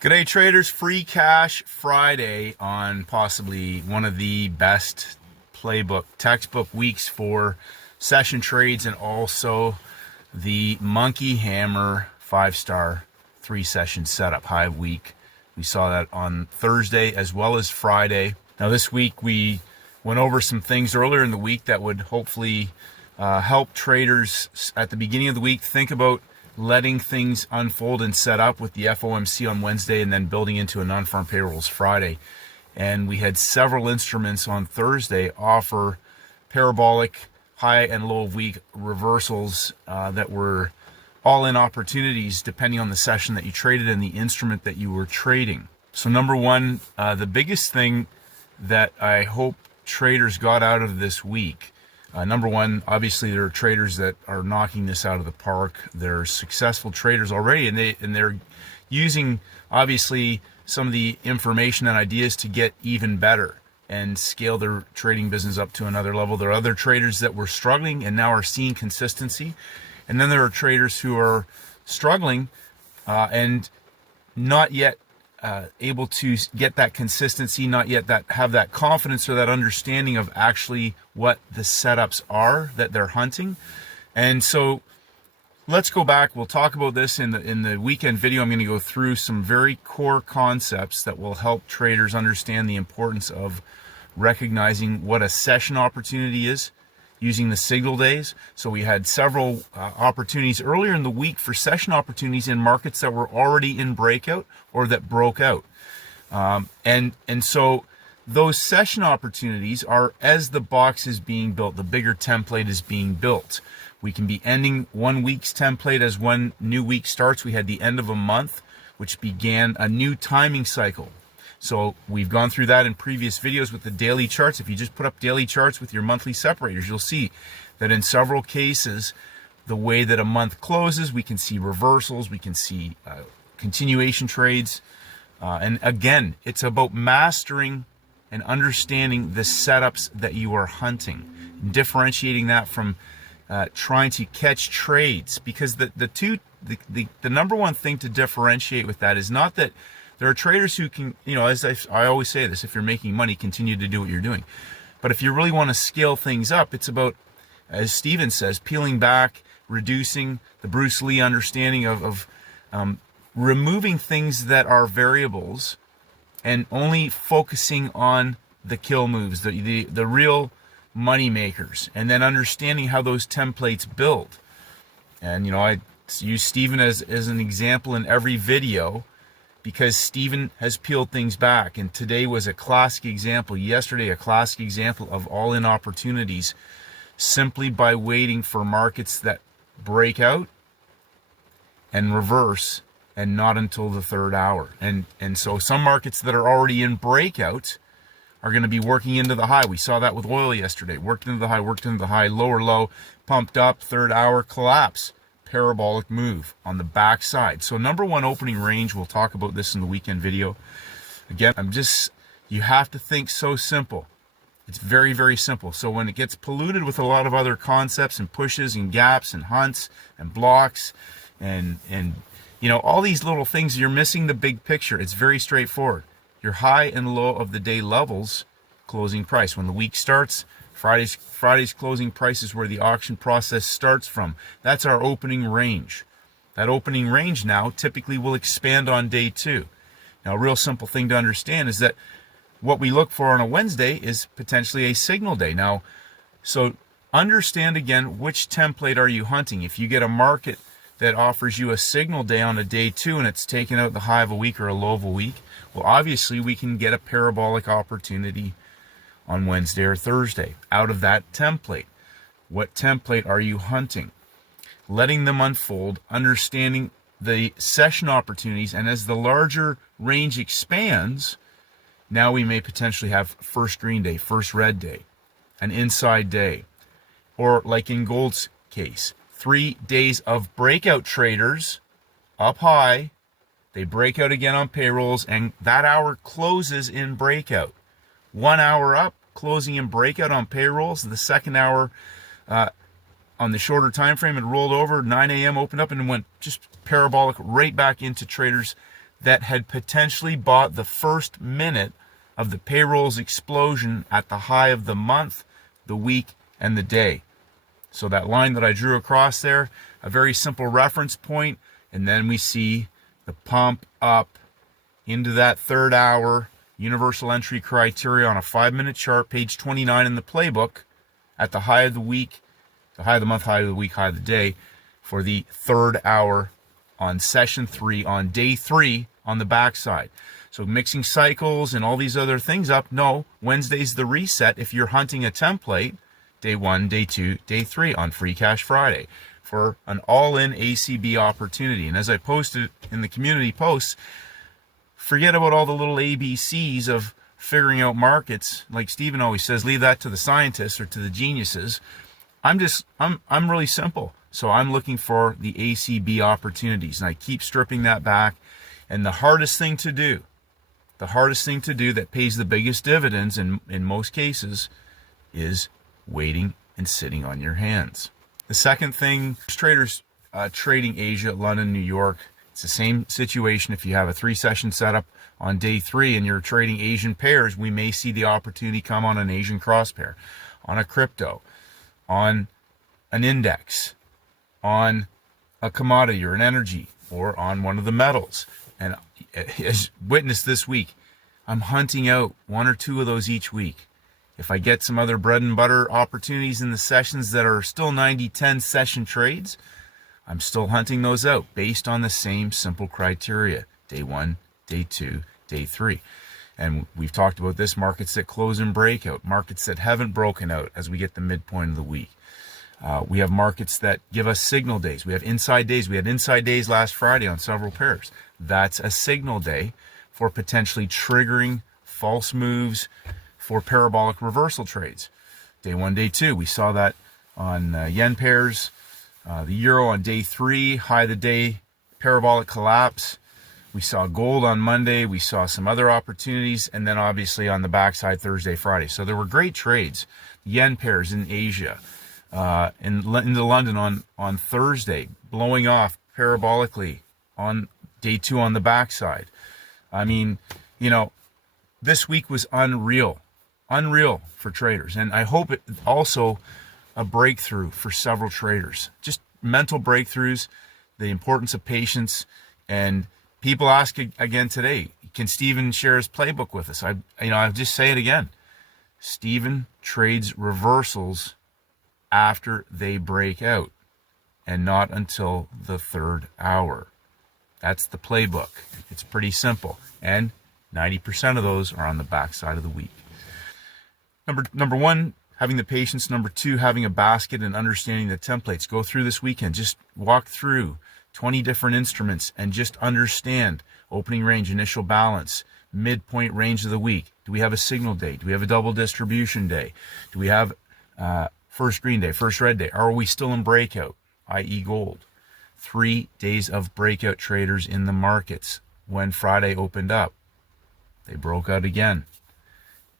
G'day traders, Free Cash Friday on possibly one of the best textbook weeks for session trades, and also the Monkey Hammer 5-star 3-session setup high week. We saw that on Thursday as well as Friday. Now this week we went over some things earlier in the week that would hopefully help traders at the beginning of the week think about letting things unfold and set up with the FOMC on Wednesday and then building into a non-farm payrolls Friday. And we had several instruments on Thursday offer parabolic high and low of week reversals that were all-in opportunities depending on the session that you traded and the instrument that you were trading. So number one, the biggest thing that I hope traders got out of this week, number one, obviously there are traders that are knocking this out of the park. They're successful traders already, and they're using obviously some of the information and ideas to get even better and scale their trading business up to another level. There are other traders that were struggling and now are seeing consistency, and then there are traders who are struggling and not yet able to get that consistency, not yet have that confidence or that understanding of actually what the setups are that they're hunting. And so let's go back. We'll talk about this in the weekend video. I'm going to go through some very core concepts that will help traders understand the importance of recognizing what a session opportunity is using the signal days. So we had several opportunities earlier in the week for session opportunities in markets that were already in breakout or that broke out. And so those session opportunities are as the box is being built, the bigger template is being built. We can be ending one week's template as one new week starts. We had the end of a month, which began a new timing cycle. So we've gone through that in previous videos with the daily charts. If you just put up daily charts with your monthly separators, you'll see that in several cases, the way that a month closes, we can see reversals, we can see continuation trades. And again, it's about mastering and understanding the setups that you are hunting, differentiating that from trying to catch trades, because the number one thing to differentiate with that is not that there are traders who can, as I always say this, if you're making money, continue to do what you're doing. But if you really want to scale things up, it's about, as Steven says, peeling back, reducing the Bruce Lee understanding of removing things that are variables and only focusing on the kill moves, the real money makers, and then understanding how those templates build. And, I use Steven as an example in every video, because Steven has peeled things back, and today was a classic example, yesterday a classic example of all-in opportunities simply by waiting for markets that break out and reverse, and not until the third hour. And so some markets that are already in breakout are going to be working into the high. We saw that with oil yesterday. Worked into the high, lower low, pumped up, third hour, collapse. Parabolic move on the back side. So number one, opening range. We'll talk about this in the weekend video. Again, you have to think so simple. It's very, very simple. So when it gets polluted with a lot of other concepts and pushes and gaps and hunts and blocks and all these little things, you're missing the big picture. It's very straightforward. Your high and low of the day levels, closing price. When the week starts, Friday's closing price is where the auction process starts from. That's our opening range. That opening range now typically will expand on day two. Now, a real simple thing to understand is that what we look for on a Wednesday is potentially a signal day. Now, so understand again, which template are you hunting? If you get a market that offers you a signal day on a day two and it's taken out the high of a week or a low of a week, well, obviously we can get a parabolic opportunity on Wednesday or Thursday out of that template. What template are you hunting? Letting them unfold, understanding the session opportunities, and as the larger range expands, now we may potentially have first green day, first red day, an inside day, or like in gold's case, 3 days of breakout traders up high. They break out again on payrolls, and that hour closes in breakout. 1 hour up, closing in breakout on payrolls. The second hour on the shorter time frame, it rolled over. 9 a.m. opened up and went just parabolic right back into traders that had potentially bought the first minute of the payrolls explosion at the high of the month, the week, and the day. So that line that I drew across there, a very simple reference point, and then we see the pump up into that third hour universal entry criteria on a 5-minute chart, page 29 in the playbook, at the high of the week, the high of the month, high of the week, high of the day, for the third hour on session 3, on day 3 on the backside. So mixing cycles and all these other things up, no, Wednesday's the reset if you're hunting a template, day 1, day 2, day 3 on Free Cash Friday for an all-in ACB opportunity. And as I posted in the community posts, forget about all the little ABCs of figuring out markets. Like Stephen always says, leave that to the scientists or to the geniuses. I'm really simple. So I'm looking for the ACB opportunities, and I keep stripping that back. And the hardest thing to do that pays the biggest dividends in most cases is waiting and sitting on your hands. The second thing, traders trading Asia, London, New York, it's the same situation. If you have a 3-session setup on day 3 and you're trading Asian pairs, we may see the opportunity come on an Asian cross pair, on a crypto, on an index, on a commodity or an energy, or on one of the metals. And as witnessed this week, I'm hunting out 1 or 2 of those each week. If I get some other bread and butter opportunities in the sessions that are still 90-10 session trades, I'm still hunting those out based on the same simple criteria. Day 1, day 2, day 3. And we've talked about this, markets that close and break out, markets that haven't broken out as we get the midpoint of the week. We have markets that give us signal days. We have inside days. We had inside days last Friday on several pairs. That's a signal day for potentially triggering false moves for parabolic reversal trades. Day 1, day 2, we saw that on yen pairs. The euro on day 3, high of the day, parabolic collapse. We saw gold on Monday. We saw some other opportunities. And then obviously on the backside, Thursday, Friday. So there were great trades. Yen pairs in Asia, into London on Thursday, blowing off parabolically on day 2 on the backside. I mean, this week was unreal for traders. And I hope it also a breakthrough for several traders. Just mental breakthroughs, the importance of patience. And people ask again today, can Stephen share his playbook with us? I'll just say it again. Stephen trades reversals after they break out and not until the third hour. That's the playbook. It's pretty simple. And 90% of those are on the backside of the week. Number 1, having the patience. Number 2, having a basket and understanding the templates. Go through this weekend. Just walk through 20 different instruments and just understand opening range, initial balance, midpoint range of the week. Do we have a signal day? Do we have a double distribution day? Do we have first green day, first red day? Are we still in breakout, i.e. gold? 3 days of breakout traders in the markets. When Friday opened up, they broke out again,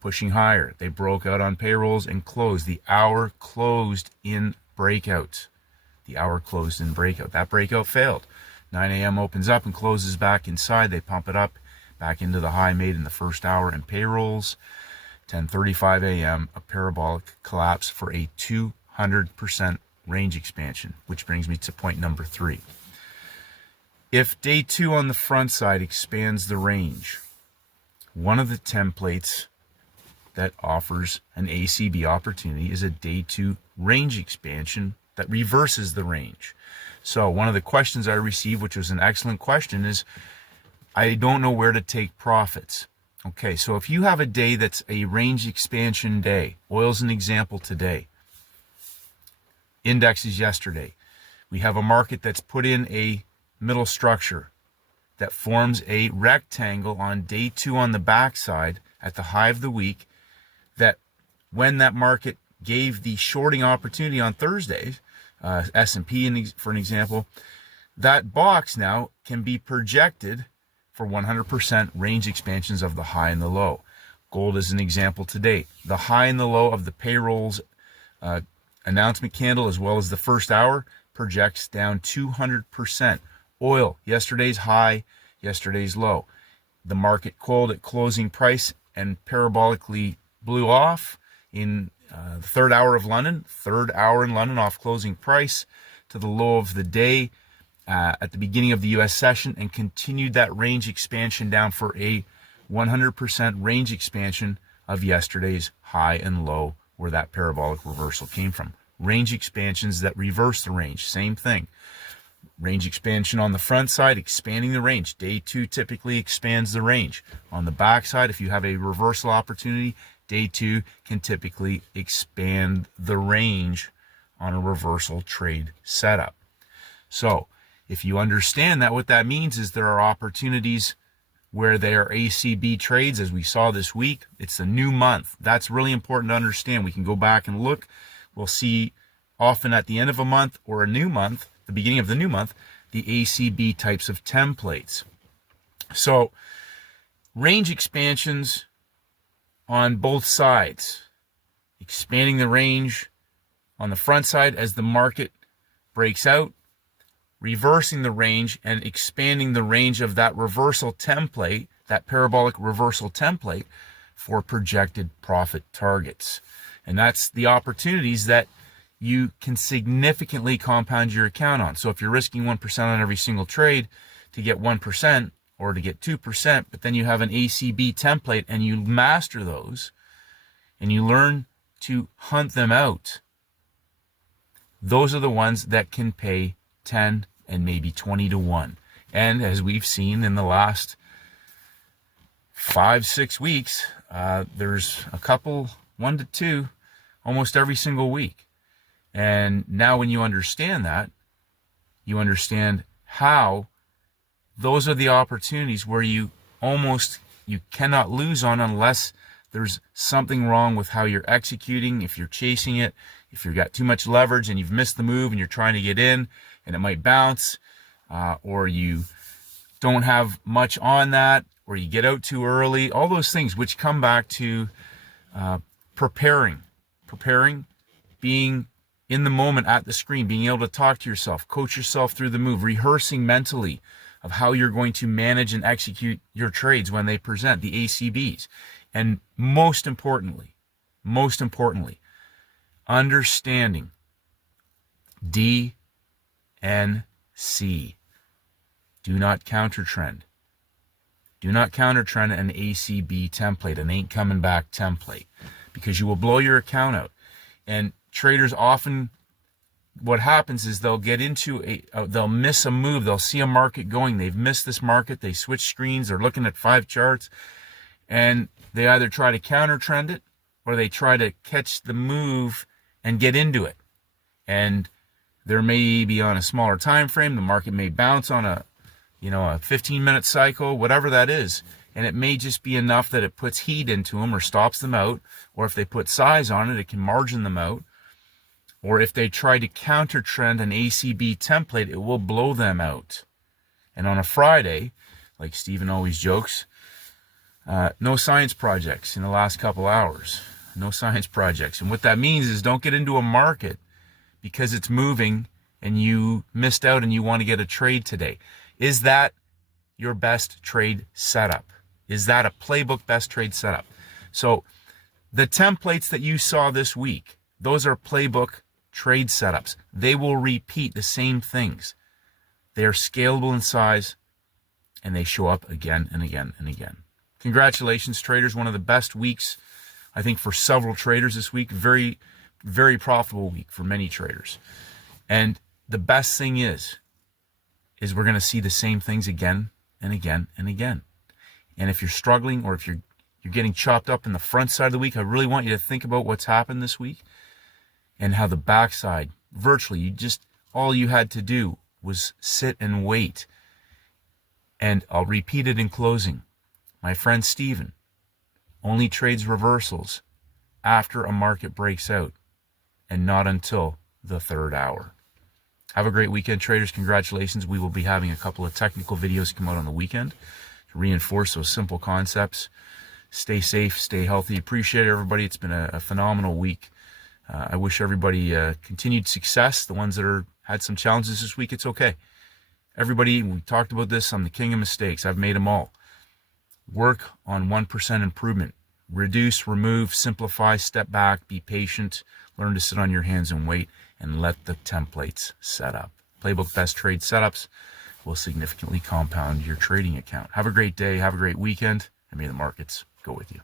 pushing higher. They broke out on payrolls and closed. The hour closed in breakout. That breakout failed. 9 a.m. opens up and closes back inside. They pump it up back into the high made in the first hour in payrolls. 10:35 a.m. a parabolic collapse for a 200% range expansion, which brings me to point number 3. If day 2 on the front side expands the range, one of the templates that offers an ACB opportunity is a day 2 range expansion that reverses the range. So one of the questions I received, which was an excellent question, is I don't know where to take profits. Okay, so if you have a day that's a range expansion day, oil's an example today, indexes yesterday, we have a market that's put in a middle structure that forms a rectangle on day 2 on the backside at the high of the week, that when that market gave the shorting opportunity on Thursday, S&P for an example, that box now can be projected for 100% range expansions of the high and the low. Gold is an example today. The high and the low of the payrolls announcement candle as well as the first hour projects down 200%. Oil, yesterday's high yesterday's low. The market coiled at closing price and parabolically blew off in the third hour of London, off closing price to the low of the day at the beginning of the U.S. session, and continued that range expansion down for a 100% range expansion of yesterday's high and low, where that parabolic reversal came from. Range expansions that reverse the range, same thing. Range expansion on the front side, expanding the range. Day 2 typically expands the range. On the back side, if you have a reversal opportunity, day 2 can typically expand the range on a reversal trade setup. So if you understand that, what that means is there are opportunities where they are ACB trades, as we saw this week. It's a new month. That's really important to understand. We can go back and look. We'll see often at the end of a month or a new month, the beginning of the new month, the ACB types of templates. So range expansions on both sides, expanding the range on the front side as the market breaks out, reversing the range and expanding the range of that reversal template, that parabolic reversal template, for projected profit targets. And that's the opportunities that you can significantly compound your account on. So if you're risking 1% on every single trade to get 1% or to get 2%, but then you have an ACB template and you master those and you learn to hunt them out, those are the ones that can pay 10 and maybe 20 to 1. And as we've seen in the last 5-6 weeks, there's a couple, 1 to 2, almost every single week. And now when you understand that, you understand how those are the opportunities where you cannot lose on unless there's something wrong with how you're executing. If you're chasing it, if you've got too much leverage and you've missed the move and you're trying to get in and it might bounce, or you don't have much on that, or you get out too early, all those things which come back to preparing, being in the moment at the screen, being able to talk to yourself, coach yourself through the move, rehearsing mentally of how you're going to manage and execute your trades when they present, the ACBs. And most importantly, understanding DNC. Do not counter trend. Do not counter trend an ACB template, an ain't coming back template, because you will blow your account out. And traders often, what happens is they'll get into they'll miss a move. They'll see a market going. They've missed this market. They switch screens. They're looking at 5 charts, and they either try to counter trend it or they try to catch the move and get into it. And there may be on a smaller time frame. The market may bounce on a 15-minute cycle, whatever that is. And it may just be enough that it puts heat into them or stops them out. Or if they put size on it, it can margin them out. Or if they try to counter trend an ACB template, it will blow them out. And on a Friday, like Stephen always jokes, no science projects in the last couple hours. No science projects. And what that means is don't get into a market because it's moving and you missed out and you want to get a trade today. Is that your best trade setup? Is that a playbook best trade setup? So the templates that you saw this week, those are playbook trade setups. They will repeat the same things. They are scalable in size and they show up again and again and again. Congratulations, traders. One of the best weeks, I think, for several traders this week. Very, very profitable week for many traders. And the best thing is we're going to see the same things again and again and again. And if you're struggling or if you're getting chopped up in the front side of the week, I really want you to think about what's happened this week and how the backside, virtually, all you had to do was sit and wait. And I'll repeat it in closing. My friend Stephen only trades reversals after a market breaks out and not until the third hour. Have a great weekend, traders. Congratulations. We will be having a couple of technical videos come out on the weekend to reinforce those simple concepts. Stay safe, stay healthy. Appreciate it, everybody. It's been a phenomenal week. I wish everybody continued success. The ones that had some challenges this week, it's okay. Everybody, we talked about this. I'm the king of mistakes. I've made them all. Work on 1% improvement. Reduce, remove, simplify, step back, be patient, learn to sit on your hands and wait, and let the templates set up. Playbook Best Trade Setups will significantly compound your trading account. Have a great day. Have a great weekend. And may the markets go with you.